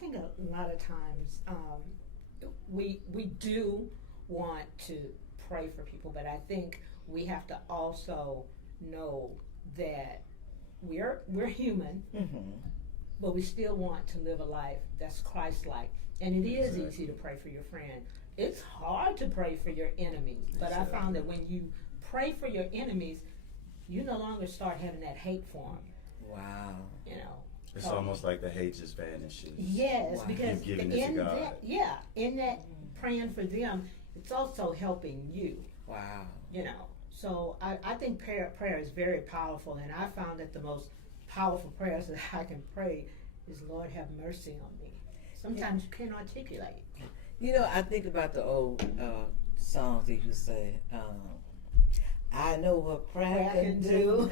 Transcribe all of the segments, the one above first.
think a lot of times we do want to pray for people, but I think we have to also know that we're human, but we still want to live a life that's Christ-like. And it is easy to pray for your friend. It's hard to pray for your enemies, but I found that when you pray for your enemies, you no longer start having that hate for them. Wow. You know. It's almost like the hate just vanishes. Yes, because You've given it to God. in that praying for them, it's also helping you. Wow. You know. So I think prayer is very powerful, and I found that the most powerful prayers that I can pray is, Lord, have mercy on me. Sometimes you can't articulate. You know, I think about the old songs that you say, I know what prayer can do.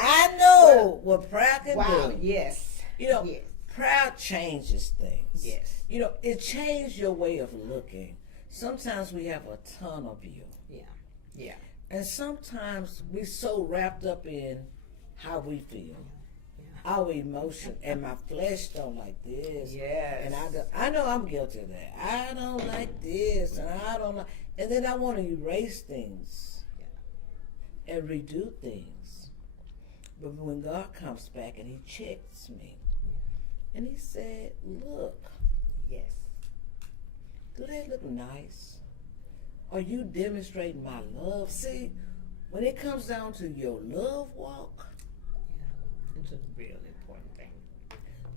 I know what prayer can do. Wow, yes. You know, yes. prayer changes things. Yes. You know, it changed your way of looking. Sometimes we have a tunnel view. Yeah. Yeah. And sometimes we're so wrapped up in how we feel. Our emotion, and my flesh don't like this. Yes. And I know I'm guilty of that. I don't like this, and I don't like, and then I want to erase things and redo things. But when God comes back and He checks me, and He said, "Look, Yes. do that look nice? Are you demonstrating my love?" See, when it comes down to your love walk, It's a real important thing.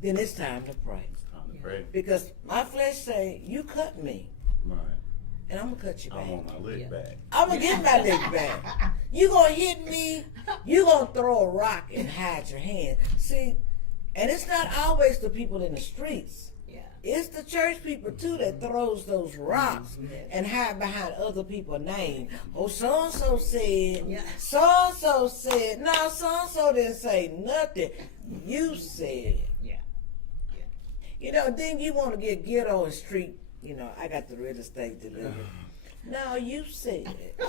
then it's time to pray. It's time to pray. Because my flesh say, you cut me, Right. and I'm going to cut you I back. want my lick back. I'm going to get my lick back. You going to hit me, you going to throw a rock and hide your hand. See, and it's not always the people in the streets. Yeah. It's the church people, too, that throws those rocks and hide behind other people's name. Oh, so-and-so said, Yeah. so-and-so said. No, so-and-so didn't say nothing. You said. Yeah. You know, then you want to get ghetto and street. You know, I got the real estate delivered. No, you said it.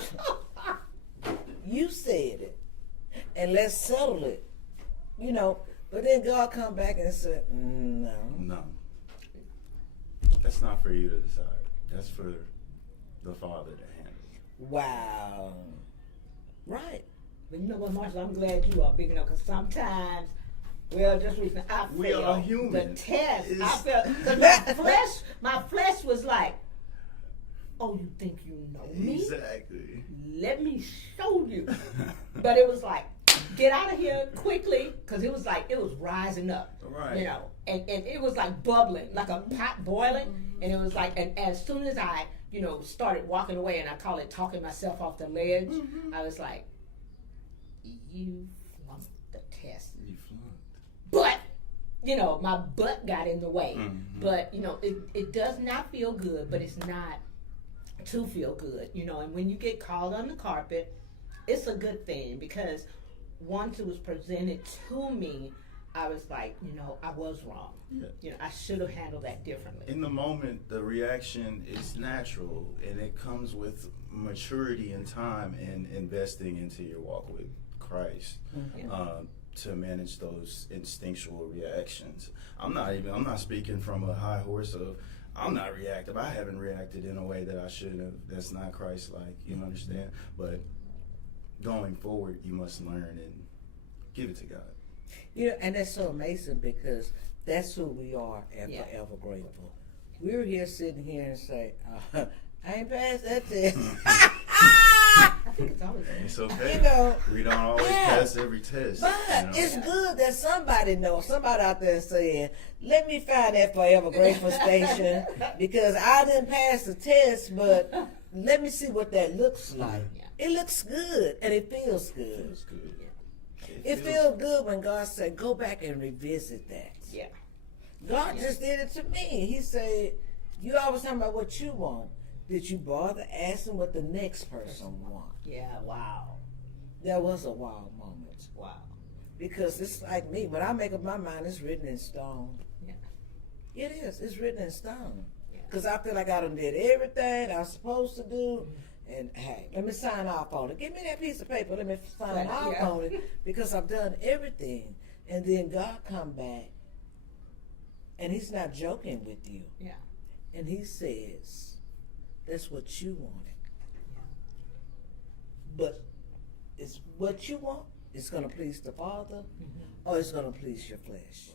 You said it. And let's settle it. You know, but then God come back and said, no. No. That's not for you to decide. That's for the Father to handle. Wow. Right. But you know what, Marshall, I'm glad you are big enough, because sometimes, well, just recently, I failed We are human. the test. I It's- felt, because my flesh was like, oh, you think you know me? Exactly. Let me show you. But it was like, get out of here quickly, because it was like, it was rising up. Right. You know, and it was like bubbling, like a pot boiling. And it was like, and as soon as I, you know, started walking away, and I call it talking myself off the ledge, I was like, you flunked the test. You flunked. But, you know, my butt got in the way. But, you know, it does not feel good, but it's not to feel good, you know. And when you get called on the carpet, it's a good thing, because once it was presented to me, I was like, you know, I was wrong. Yeah. You know, I should have handled that differently. In the moment, the reaction is natural, and it comes with maturity and time and investing into your walk with Christ to manage those instinctual reactions. I'm not speaking from a high horse of I'm not reactive. I haven't reacted in a way that I should have. That's not Christ-like. You understand? But going forward, you must learn and give it to God. You know, and that's so amazing, because that's who we are and forever grateful. We're here sitting here and say, I ain't passed that test. I think it's always It's okay. You know, we don't always pass every test. But you know? it's good that somebody knows, somebody out there saying, let me find that Forever Grateful station, because I didn't pass the test, but let me see what that looks like. It looks good, and it feels good. Feels good. It feels good when God said, go back and revisit that. Yeah. God just did it to me. He said, you always talking about what you want. Did you bother asking what the next person wants? Yeah, wow. That was a wild moment. Wow. Because it's like me. When I make up my mind, it's written in stone. Yeah. It is. It's written in stone. Yeah. Because I feel like I done did everything I was supposed to do. And, hey, let me sign off on it. Give me that piece of paper. Let me sign off on it. Because I've done everything. And then God come back And he's not joking with you. Yeah. And he says, that's what you wanted. But it's what you want, it's going to please the Father, or it's going to please your flesh.